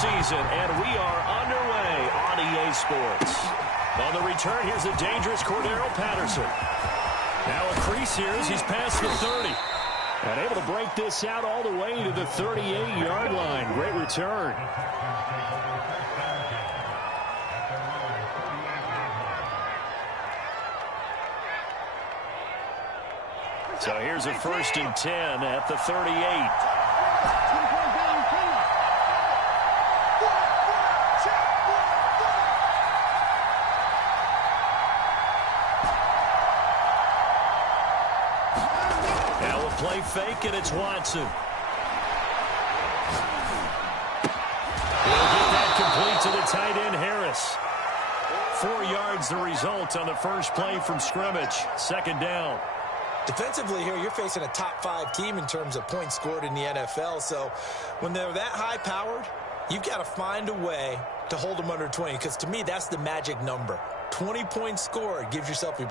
season, and we are underway on EA Sports. On the return, here's a dangerous Cordero Patterson. Now a crease here as he's past the 30. And able to break this out all the way to the 38-yard line. Great return. So here's a 1st and 10 at the 38. Now a play fake, and it's Watson. He'll get that complete to the tight end, Harris. 4 yards the result on the first play from scrimmage. 2nd down. Defensively here, you're facing a top 5 team in terms of points scored in the NFL. So when they're that high-powered, you've got to find a way to hold them under 20. Because to me, that's the magic number. 20 points scored, you give yourself your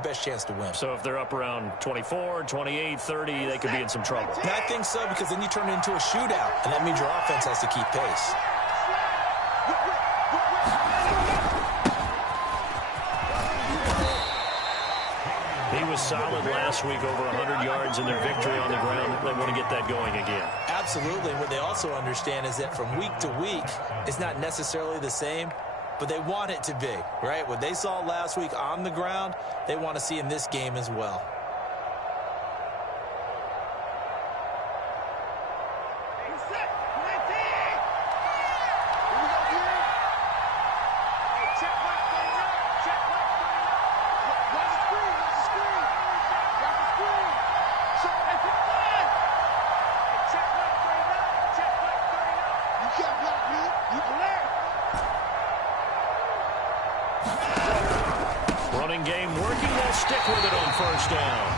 best chance to win. So if they're up around 24, 28, 30, they could be in some trouble. And I think so, because then you turn it into a shootout, and that means your offense has to keep pace. He was solid last week, over 100 yards in their victory on the ground. They want to get that going again. Absolutely. What they also understand is that from week to week, it's not necessarily the same, but they want it to be, right? What they saw last week on the ground, they want to see in this game as well. Running game working. They'll stick with it on 1st down.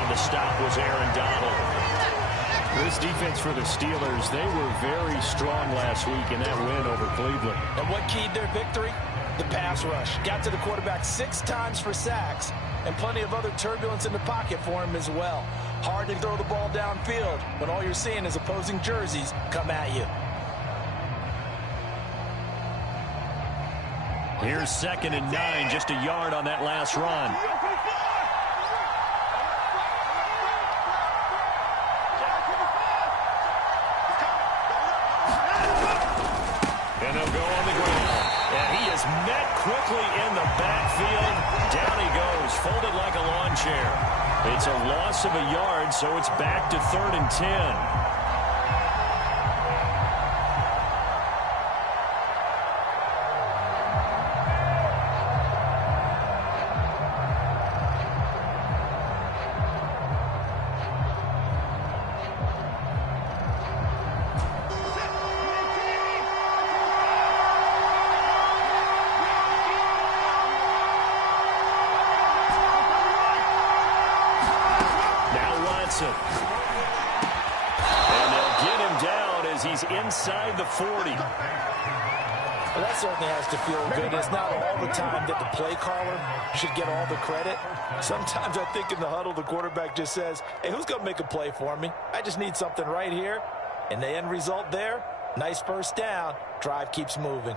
On the stop was Aaron Donald. This defense for the Steelers, they were very strong last week in that win over Cleveland. And what keyed their victory? The pass rush. Got to the quarterback 6 times for sacks, and plenty of other turbulence in the pocket for him as well. Hard to throw the ball downfield when all you're seeing is opposing jerseys come at you. Here's 2nd and 9, just a yard on that last run. And they'll go on the ground. And he is met quickly in the backfield. Down he goes, folded like a lawn chair. It's a loss of a yard, so it's back to 3rd and 10. And they'll get him down as he's inside the 40. Well, that certainly has to feel good. It's not all the time that the play caller should get all the credit. Sometimes I think in the huddle, the quarterback just says, hey, who's going to make a play for me? I just need something right here. And the end result there, nice 1st down. Drive keeps moving.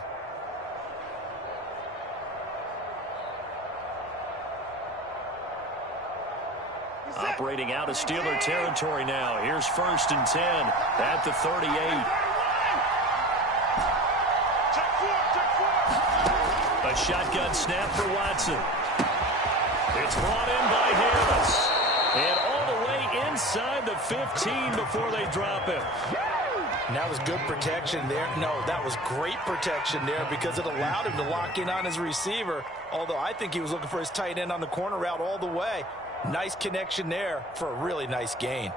Operating out of Steeler territory now. Here's 1st and 10 at the 38. A shotgun snap for Watson. It's brought in by Harris. And all the way inside the 15 before they drop him. And that was good protection there. No, that was great protection there because it allowed him to lock in on his receiver. Although I think he was looking for his tight end on the corner route all the way. Nice connection there for a really nice gain.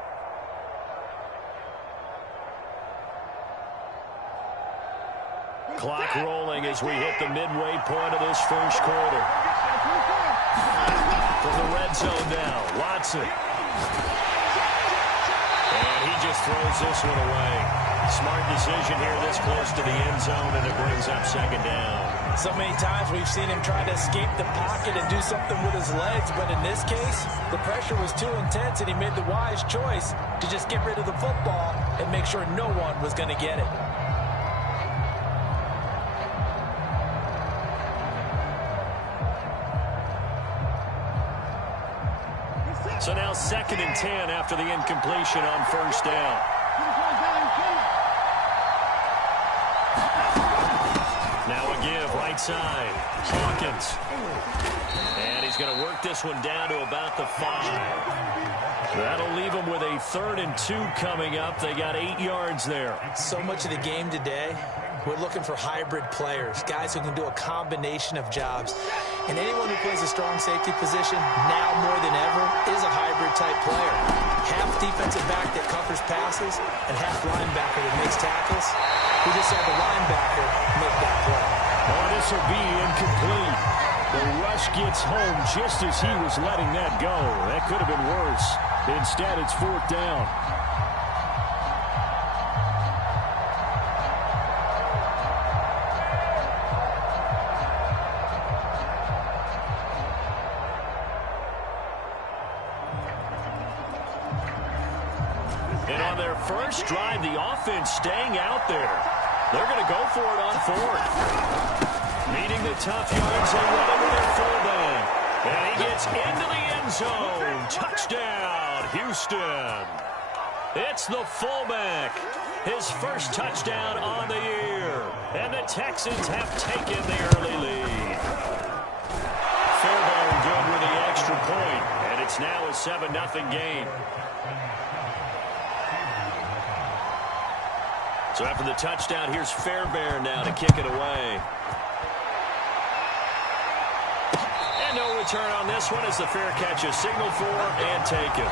Clock rolling as we hit the midway point of this 1st quarter. From the red zone now, Watson. And he just throws this one away. Smart decision here this close to the end zone, and it brings up 2nd down. So many times we've seen him try to escape the pocket and do something with his legs, but in this case, the pressure was too intense, and he made the wise choice to just get rid of the football and make sure no one was going to get it. So now 2nd and 10 after the incompletion on first down. Now a give, right side. Hawkins. And he's going to work this one down to about the 5. That'll leave them with a 3rd and 2 coming up. They got 8 yards there. So much of the game today, we're looking for hybrid players, guys who can do a combination of jobs. And anyone who plays a strong safety position, now more than ever, is a hybrid-type player. Half defensive back that covers passes, and half linebacker that makes tackles. We just saw the linebacker make that play. Oh, this will be incomplete. The rush gets home just as he was letting that go. That could have been worse. Instead, it's 4th down. And on their first drive, the offense staying out there. They're going to go for it on 4th. Meeting the tough yards, they run over their fullback. And he gets into the end zone. Touchdown, Houston. It's the fullback. His first touchdown on the year. And the Texans have taken the early lead. Fairbairn good with the extra point. And it's now a 7-0 game. So after the touchdown, here's Fairbairn now to kick it away. And no return on this one as the fair catch is signaled for and taken.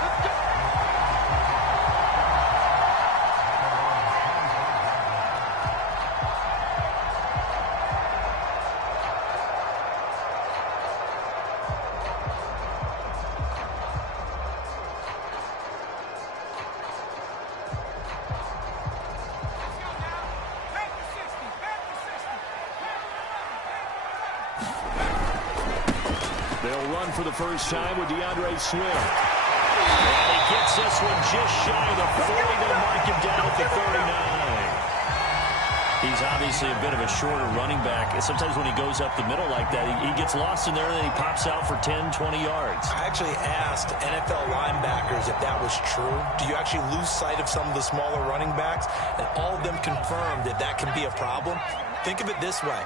They'll run for the first time with DeAndre Swift. And he gets this one just shy of the 40. They'll mark him down at the 39. He's obviously a bit of a shorter running back. Sometimes when he goes up the middle like that, he gets lost in there and then he pops out for 10, 20 yards. I actually asked NFL linebackers if that was true. Do you actually lose sight of some of the smaller running backs? And all of them confirmed that that can be a problem. Think of it this way.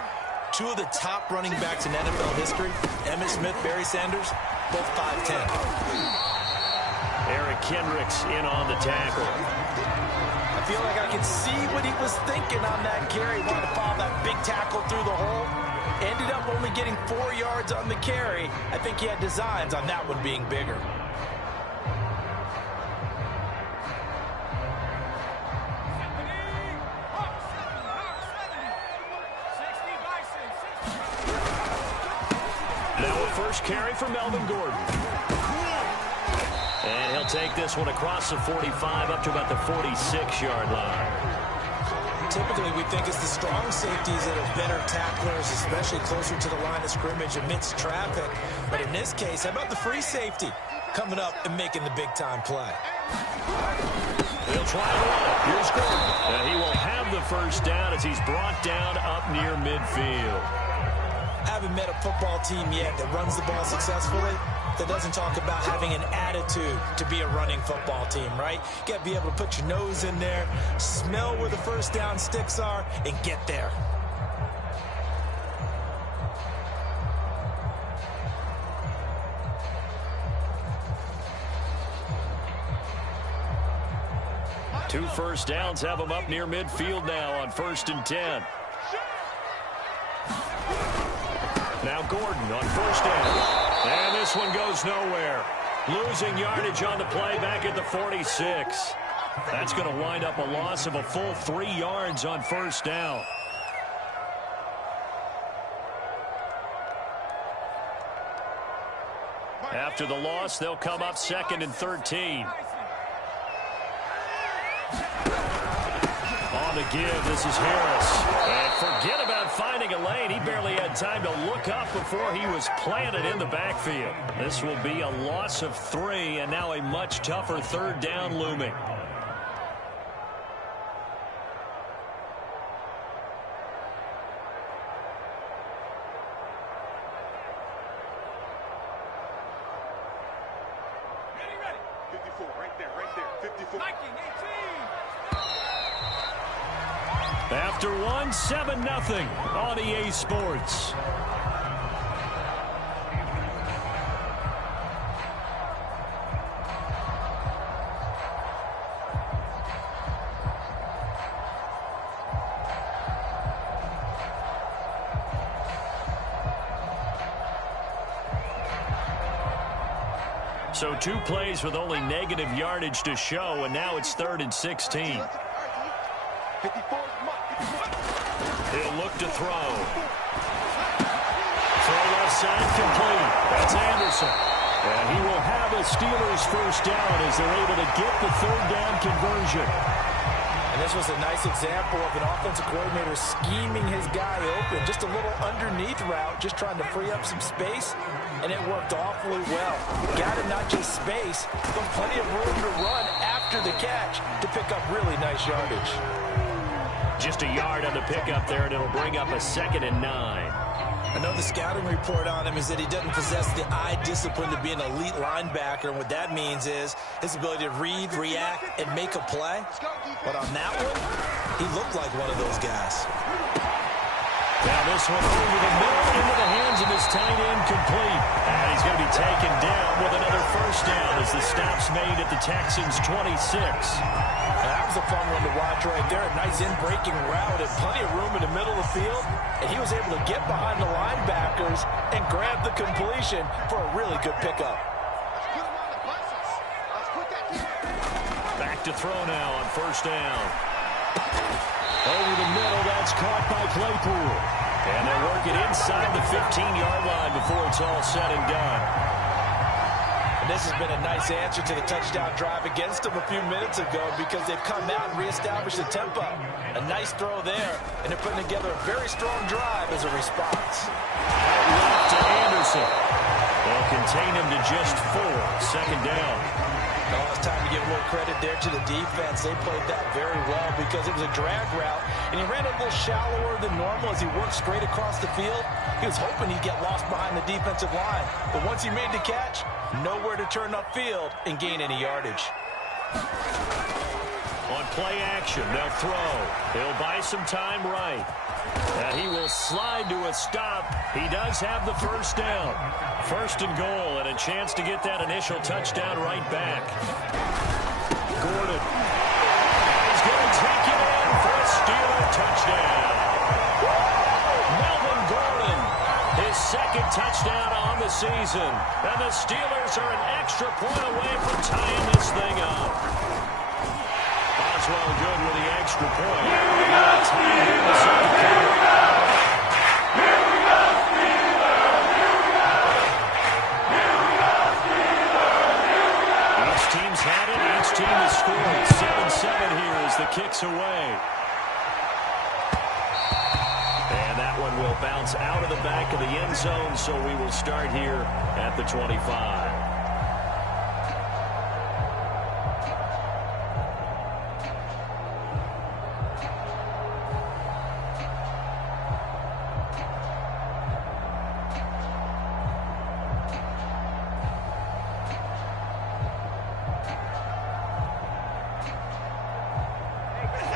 2 of the top running backs in NFL history, Emmitt Smith, Barry Sanders, both 5'10". Eric Kendricks in on the tackle. I feel like I can see what he was thinking on that carry. Wanted to follow that big tackle through the hole. Ended up only getting 4 yards on the carry. I think he had designs on that one being bigger. First carry for Melvin Gordon. And he'll take this one across the 45 up to about the 46-yard line. Typically, we think it's the strong safeties that are better tacklers, especially closer to the line of scrimmage amidst traffic. But in this case, how about the free safety coming up and making the big-time play? He'll try to run it. Here's Gordon. And he will have the first down as he's brought down up near midfield. I haven't met a football team yet that runs the ball successfully that doesn't talk about having an attitude to be a running football team, right? You got to be able to put your nose in there, smell where the first down sticks are, and get there. Two first downs have them up near midfield now on 1st and 10. Now Gordon on first down. And this one goes nowhere. Losing yardage on the play back at the 46. That's going to wind up a loss of a full 3 yards on first down. After the loss, they'll come up 2nd and 13. On the give, this is Harris. And forget about finding a lane. He barely had time to look up before he was planted in the backfield. This will be a loss of 3, and now a much tougher 3rd down looming. right there, 54. After one, 7-0 on EA Sports. So 2 plays with only negative yardage to show, and now it's 3rd and 16. He'll look to throw. Throw left side complete. That's Anderson. And he will have a Steelers first down as they're able to get the 3rd down conversion. And this was a nice example of an offensive coordinator scheming his guy open. Just a little underneath route, just trying to free up some space, and it worked awfully well. Got him not just space, but plenty of room to run after the catch to pick up really nice yardage. Just a yard on the pickup there, and it'll bring up a 2nd and 9. I know the scouting report on him is that he doesn't possess the eye discipline to be an elite linebacker, and what that means is his ability to read, react, and make a play. But on that one, he looked like one of those guys. Now this one over the middle into the hands of his tight end complete. And he's going to be taken down with another first down as the stop's made at the Texans' 26. That was a fun one to watch right there. A nice in-breaking route and plenty of room in the middle of the field. And he was able to get behind the linebackers and grab the completion for a really good pickup. Back to throw now on first down. Over the middle, that's caught by Claypool. And they'll work it inside the 15-yard line before it's all said and done. And this has been a nice answer to the touchdown drive against them a few minutes ago because they've come out and reestablished the tempo. A nice throw there, and they're putting together a very strong drive as a response. Out left to Anderson. They'll contain him to just 4. 2nd down. Oh, it's time to give a little credit there to the defense. They played that very well because it was a drag route, and he ran a little shallower than normal as he worked straight across the field. He was hoping he'd get lost behind the defensive line, but once he made the catch, nowhere to turn upfield and gain any yardage. On play action, they'll throw. He'll buy some time right. And he will slide to a stop. He does have the first down. 1st and goal, and a chance to get that initial touchdown right back. Gordon. And he's going to take it in for a Steeler touchdown. Melvin Gordon, his 2nd touchdown on the season. And the Steelers are an extra point away from tying this thing up. Oswald good with the extra point. Tied in the 2nd quarter. Had it. Each team has scored. 7-7 here as the kick's away. And that one will bounce out of the back of the end zone, so we will start here at the 25.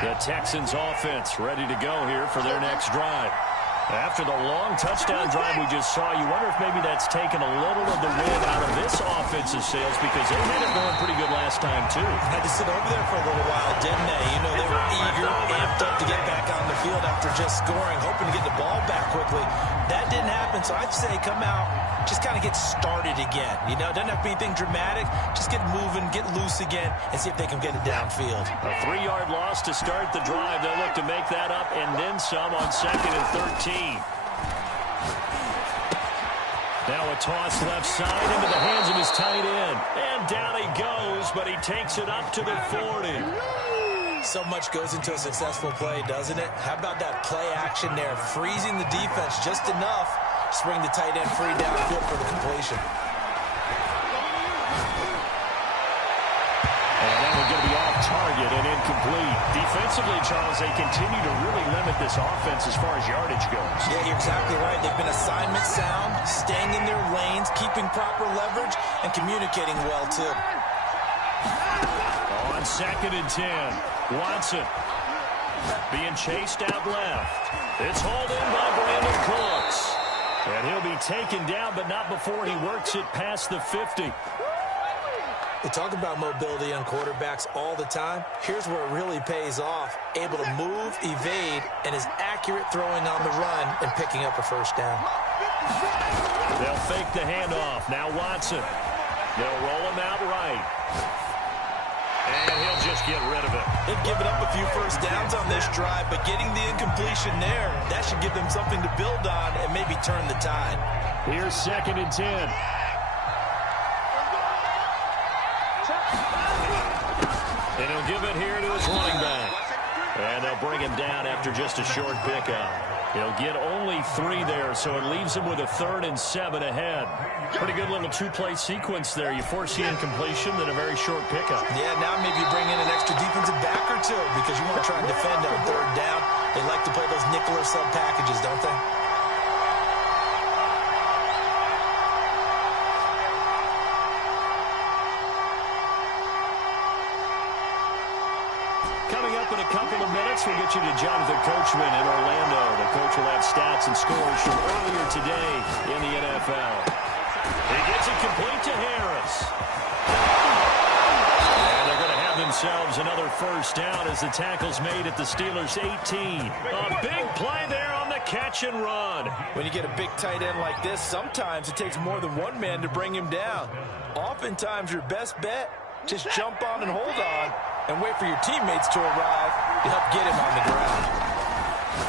The Texans offense ready to go here for their next drive. After the long touchdown drive we just saw, you wonder if maybe that's taken a little of the wind out of this offensive sails because they had it going pretty good last time, too. Had to sit over there for a little while, didn't they? You know, they were eager, amped up to get back on the field after just scoring, hoping to get the ball back quickly. That didn't happen, so I'd say come out, just kind of get started again. You know, it doesn't have to be anything dramatic. Just get moving, get loose again, and see if they can get it downfield. A 3-yard loss to start the drive. They'll look to make that up and then some on 2nd and 13. Now a toss left side into the hands of his tight end. And down he goes, but he takes it up to the 40. So much goes into a successful play, doesn't it? How about that play action there? Freezing the defense just enough to bring the tight end free downfield for the completion. And that one going to be off target and incomplete. Defensively, Charles, they continue to really limit this offense as far as yardage goes. Yeah, you're exactly right. They've been assignment sound, staying in their lanes, keeping proper leverage, and communicating well, too. On 2nd and 10, Watson being chased out left. It's hauled in by Brandon Cooks. And he'll be taken down, but not before he works it past the 50. They talk about mobility on quarterbacks all the time. Here's where it really pays off. Able to move, evade, and is accurate throwing on the run and picking up a first down. They'll fake the handoff. Now Watson. They'll roll him out right. And he'll just get rid of it. They've given up a few first downs on this drive, but getting the incompletion there, that should give them something to build on and maybe turn the tide. Here's 2nd and 10. And he'll give it here to his running back. And they'll bring him down after just a short pickup. He'll get only 3 there, so it leaves him with a 3rd and 7 ahead. Pretty good little 2-play sequence there. You force the incompletion, then a very short pickup. Yeah, now maybe you bring in an extra defensive back or two because you want to try and defend on 3rd down. They like to play those nickel or sub packages, don't they? Coming up in a couple of minutes, we'll get you to Jonathan Coachman in Orlando. The coach will have stats and scores from earlier today in the NFL. He gets it complete to Harris. And they're going to have themselves another first down as the tackle's made at the Steelers' 18. A big play there on the catch and run. When you get a big tight end like this, sometimes it takes more than one man to bring him down. Oftentimes, your best bet, just jump on and hold on and wait for your teammates to arrive to help get him on the ground.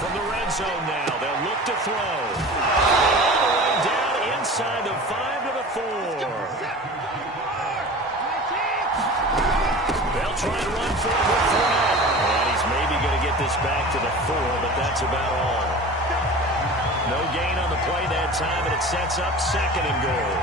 From the red zone now, they'll look to throw. All the way down inside the 5 to the 4. They'll try and run for it with Fournette. And he's maybe going to get this back to the 4, but that's about all. No gain on the play that time, and it sets up 2nd and goal.